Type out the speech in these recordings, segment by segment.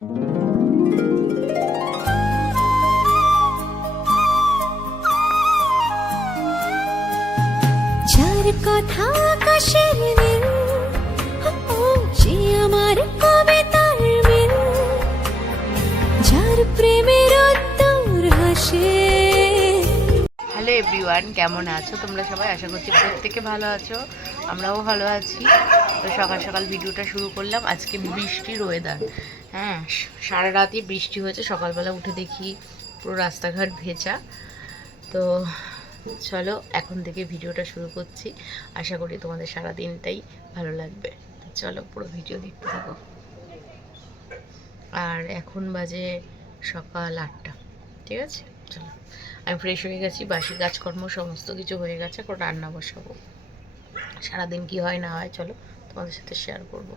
যার কথা আকাশের নীল, সে আমার কবিতার মিল, যার প্রেমের উত্তর হাসে। হ্যালো এভরিওয়ান, কেমন আছো তোমরা সবাই? আশা করছি প্রত্যেকে ভালো আছো, আমরাও ভালো আছি। তো সকাল সকাল ভিডিওটা শুরু করলাম। আজকে বৃষ্টির ওয়েদার, হ্যাঁ সারা রাতই বৃষ্টি হয়েছে। সকালবেলা উঠে দেখি পুরো রাস্তাঘাট ভেজা। তো চলো এখন থেকে ভিডিওটা শুরু করছি। আশা করি তোমাদের সারা দিনটাই ভালো লাগবে। তো চলো পুরো ভিডিও দেখতে থাকো। আর এখন বাজে সকাল 8টা, ঠিক আছে? চলো, আমি ফ্রেশ হয়ে গেছি, বাসি কাজকর্ম সমস্ত কিছু হয়ে গেছে, এখন রান্না বসাবো। সারাদিন কি হয় না হয় চলো তোমাদের সাথে শেয়ার করব।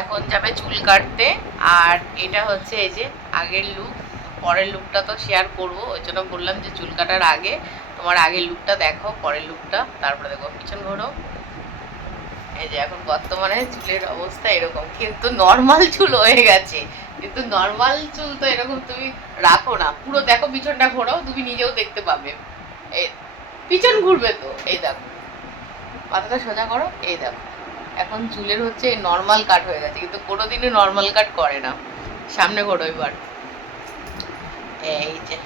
এখন যাবে চুল কাটতে। আর এটা হচ্ছে এই যে আগের লুক, পরের লুকটা তো শেয়ার করব, ওই জন্য বললাম যে চুল কাটার আগে তোমার আগের লুকটা দেখো, পরের লুকটা তারপরে দেখো। পিছন ঘোরো। এই যে এখন বর্তমানে চুলের অবস্থা এরকম, কিন্তু নর্মাল চুল হয়ে গেছে। কিন্তু নর্মাল চুল তো এরকম তুমি রাখো না, পুরো দেখো পিছনটা ঘোরাও, তুমি নিজেও দেখতে পাবে। এই পিছন ঘুরবে তো, এই দেখো মাথাটা সোজা করো, এই দেখো এখন চুলের হচ্ছে নর্মাল কাট হয়ে গেছে, কিন্তু কোনোদিনই নর্মাল কাট করে না। সামনে ঘোরো এবার, এই যে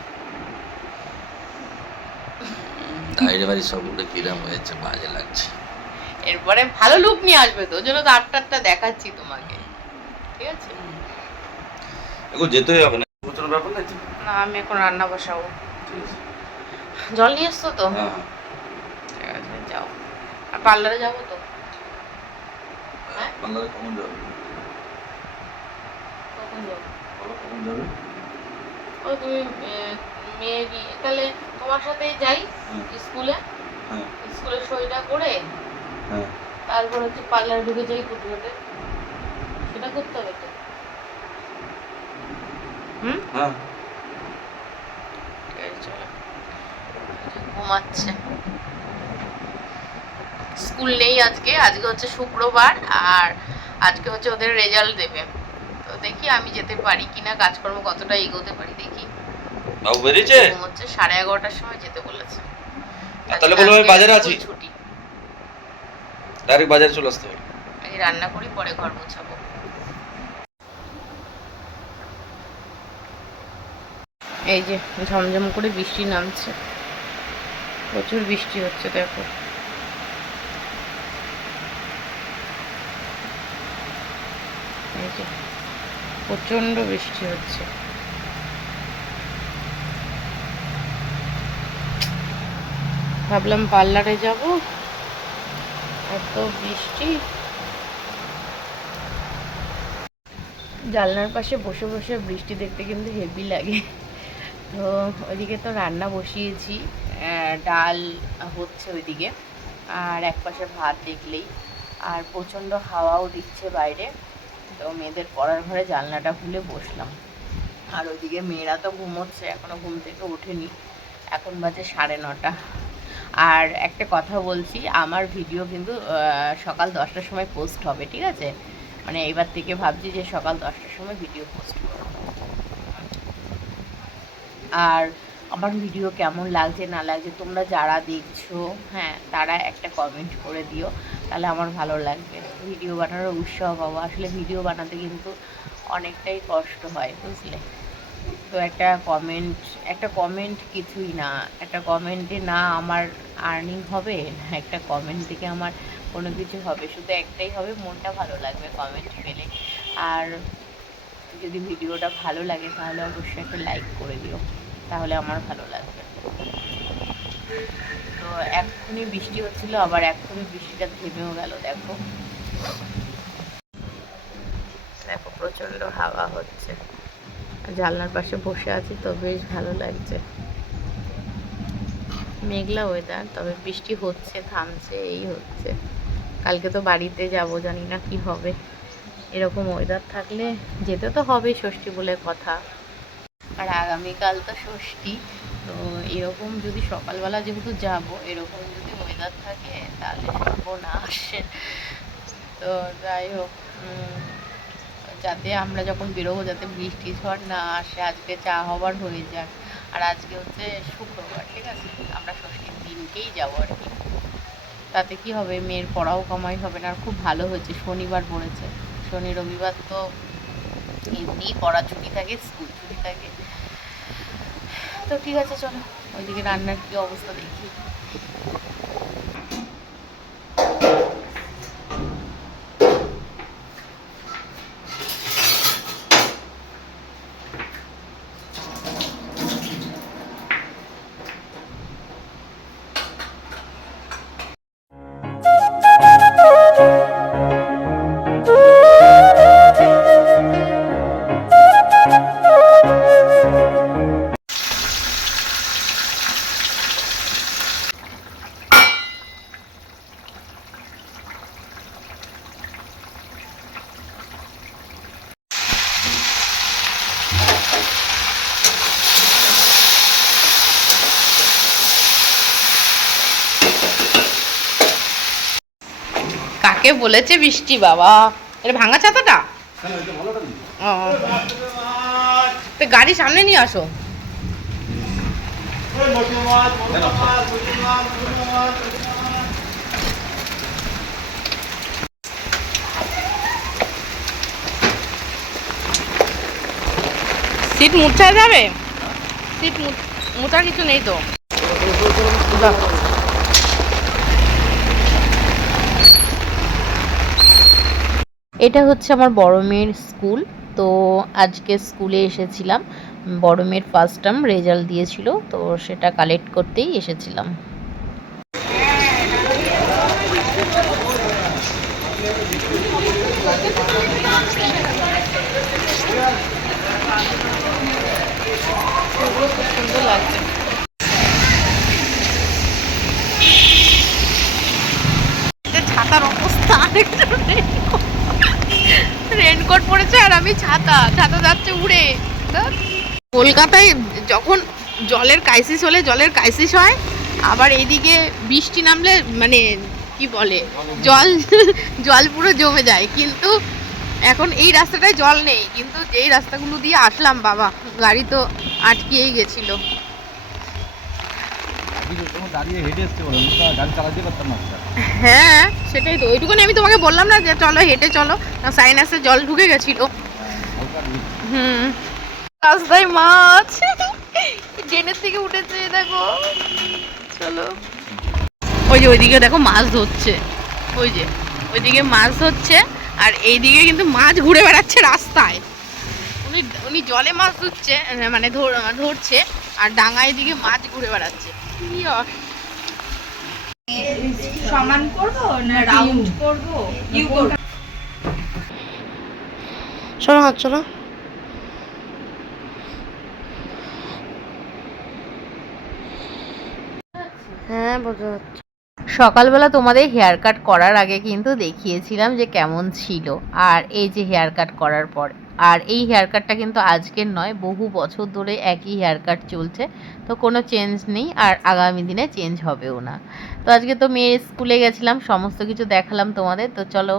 গাড়ি বাড়ি সবগুলো কিরম হয়েছে, বাজে লাগছে। এরপরে ভালো লুক নিয়ে আসবে তো, ওই জন্য তো 8টা দেখাচ্ছি তোমাকে, ঠিক আছে? এখন যেতেই হবে না, কোনো ব্যাপার নাই। না আমি এখন রান্না বসাবো। জল নিয়ে এসছো তো? হ্যাঁ ঠিক আছে যাও। আর পার্লারে যাবো তো? হ্যাঁ পার্লারে কখন যাবে? কখন যাবো? বলো কখন যাবে? ও তুমি মেয়ে নিয়ে তাহলে তোমার সাথেই যাই স্কুলে। হ্যাঁ স্কুলে সইটা করে হ্যাঁ তারপর হচ্ছে পার্লারে ঢুকে যাই কুটিরোতে, সেটা করতে হবে তো। হ্যাঁ ঠিক আছে চলো। ঘুমাচ্ছে, স্কুল নেই আজকে। আজকে হচ্ছে শুক্রবার, আর আজকে হচ্ছে ওদের রেজাল্ট দেবে। তো দেখি আমি যেতে পারি কিনা, কাজকর্ম কতটা এগোতে পারি দেখি। বাবু বেরিয়েছে? হচ্ছে 11:30টার সময় যেতে বলেছে। তাহলে বলো আমি বাজারে আছি, ছুটি, ডাইরেক্ট বাজারে চলে আসতে হবে। আগে রান্না করি, পরে ঘর গোছাবো। এই যে ঝমঝম করে বৃষ্টি নামছে, প্রচুর বৃষ্টি হচ্ছে দেখো। এই যে প্রচন্ড বৃষ্টি হচ্ছে। ভাবলাম পার্লারে যাব, এত বৃষ্টি। জানলার পাশে বসে বসে বৃষ্টি দেখতে কিন্তু হেভি লাগে। তো ওইদিকে তো রান্না বসিয়েছি, ডাল হচ্ছে ওইদিকে, আর এক পাশে ভাত দেখলেই। আর প্রচণ্ড হাওয়াও দিচ্ছে বাইরে। তো মেয়েদের পড়ার ঘরে জানলাটা খুলে বসলাম। আর ওইদিকে মেয়েরা তো ঘুমোচ্ছে, এখনও ঘুম থেকে ওঠেনি, এখন বাজে 9:30। আর একটা কথা বলছি, আমার ভিডিও কিন্তু সকাল 10টার সময় পোস্ট হবে, ঠিক আছে? মানে এইবার থেকে ভাবছি যে সকাল 10টার সময় ভিডিও পোস্ট করব। আর আমার ভিডিও কেমন লাগছে না লাগছে তোমরা যারা দেখছো, হ্যাঁ তারা একটা কমেন্ট করে দিও, তাহলে আমার ভালো লাগবে। ভিডিও বানানোর উৎসাহ পাবো। আসলে ভিডিও বানাতে কিন্তু অনেকটাই কষ্ট হয়, বুঝলে? তো একটা কমেন্ট কিছুই না, একটা কমেন্টে না আমার আর্নিং হবে, না একটা কমেন্ট থেকে আমার কোনো কিছু হবে। শুধু একটাই হবে, মনটা ভালো লাগবে কমেন্ট পেলে। আর যদি ভিডিওটা ভালো লাগে তাহলে অবশ্যই একটা লাইক করে দিও, তাহলে আমার ভালো লাগবে। তো এক্ষুনি বৃষ্টি হচ্ছিল, আবার এক্ষুনি বৃষ্টিটা থেমেও গেল। দেখো দেখো প্রচণ্ড হাওয়া হচ্ছে, জানলার পাশে বসে আছি তো বেশ ভালো লাগছে। মেঘলা ওয়েদার, তবে বৃষ্টি হচ্ছে থামছে, এই হচ্ছে। কালকে তো বাড়িতে যাব, জানি না কি হবে। এরকম ওয়েদার থাকলে যেতে তো হবেই, ষষ্ঠী বলে কথা। আর আগামীকাল তো ষষ্ঠী। তো এরকম যদি সকালবেলা যেহেতু যাব, এরকম যদি ওয়েদার ওয়েদার থাকে তাহলে সর্বনাশ। তো যাই হোক, যাতে আমরা যখন বেরোবো যাতে বৃষ্টি ঝড় না আসে, আজকে চা হবার হয়ে যাক। আর আজকে হচ্ছে শুক্রবার, ঠিক আছে, আমরা ষষ্ঠীর দিনকেই যাবো আর কি। তাতে কি হবে, মেয়ের পড়াও কামাই হবে না। আর খুব ভালো হয়েছে শনিবার পড়েছে, শনি রবিবার তো এমনি পড়া ছুটি থাকে, স্কুল ছুটি থাকে। তো ঠিক আছে, চলো ওইদিকে রান্নার কি অবস্থা দেখি। কাকে বলেছে বৃষ্টি বাবা, এটা ভাঙা ছাতাটা? ও, তো গাড়ি সামনে নিয়ে আসো। সিট মুছা যাবে? সিট মোছার কিছু নেই তো। এটা হচ্ছে আমার বড় মেয়ের স্কুল। তো আজকে স্কুলে এসেছিলাম, বড় মেয়ের ফার্স্ট টার্ম রেজাল্ট দিয়েছিল, তো সেটা কালেক্ট করতেই এসেছিলাম। খুব সুন্দর লাগছে। ছাতার অবস্থা আরেকটা, রেনকোট পরেছে আর আমি ছাতা যাচ্ছে উড়ে। কলকাতায় যখন জলের ক্রাইসিস হয়, আবার এইদিকে বৃষ্টি নামলে মানে কি বলে, জল পুরো জমে যায়। কিন্তু এখন এই রাস্তাটায় জল নেই, কিন্তু যেই রাস্তাগুলো দিয়ে আসলাম বাবা, গাড়ি তো আটকিয়েই গেছিল। হ্যাঁ সেটাই তো, ওইটুকুনি আমি তোমাকে বললাম না যে চলো হেঁটে চলো, সাইনাসে জল ঢুকে গেছিল। রাস্তায় মাছ ড্রেনের থেকে উঠেছে, দেখো। চলো, ওই যে ওইদিকে দেখো মাছ ধরছে, ওই যে ওইদিকে মাছ ধরছে, আর এইদিকে কিন্তু মাছ ঘুরে বেড়াচ্ছে রাস্তায়। উনি জলে মাছ ধরছে, মানে ধরছে, আর ডাঙায় দিকে মাছ ঘুরে বেড়াচ্ছে। কি সমান করবো না রাউন্ড করবো? ইউ করব। চলো হাত চলো। হ্যাঁ বোঝা যাচ্ছে। সকালবেলা তোমাদের হেয়ার কাট করার আগে কিন্তু দেখিয়েছিলাম যে কেমন ছিল, আর এই যে হেয়ার কাট করার পর। আর এই হেয়ার কাটটা কিন্তু আজকের নয়, বহু বছর ধরে একই হেয়ার কাট চলছে, তো কোনো চেঞ্জ নেই, আর আগামী দিনে চেঞ্জ হবেও না। তো আজকে তো মেয়ের স্কুলে গেছিলাম, সমস্ত কিছু দেখালাম তোমাদের। তো চলো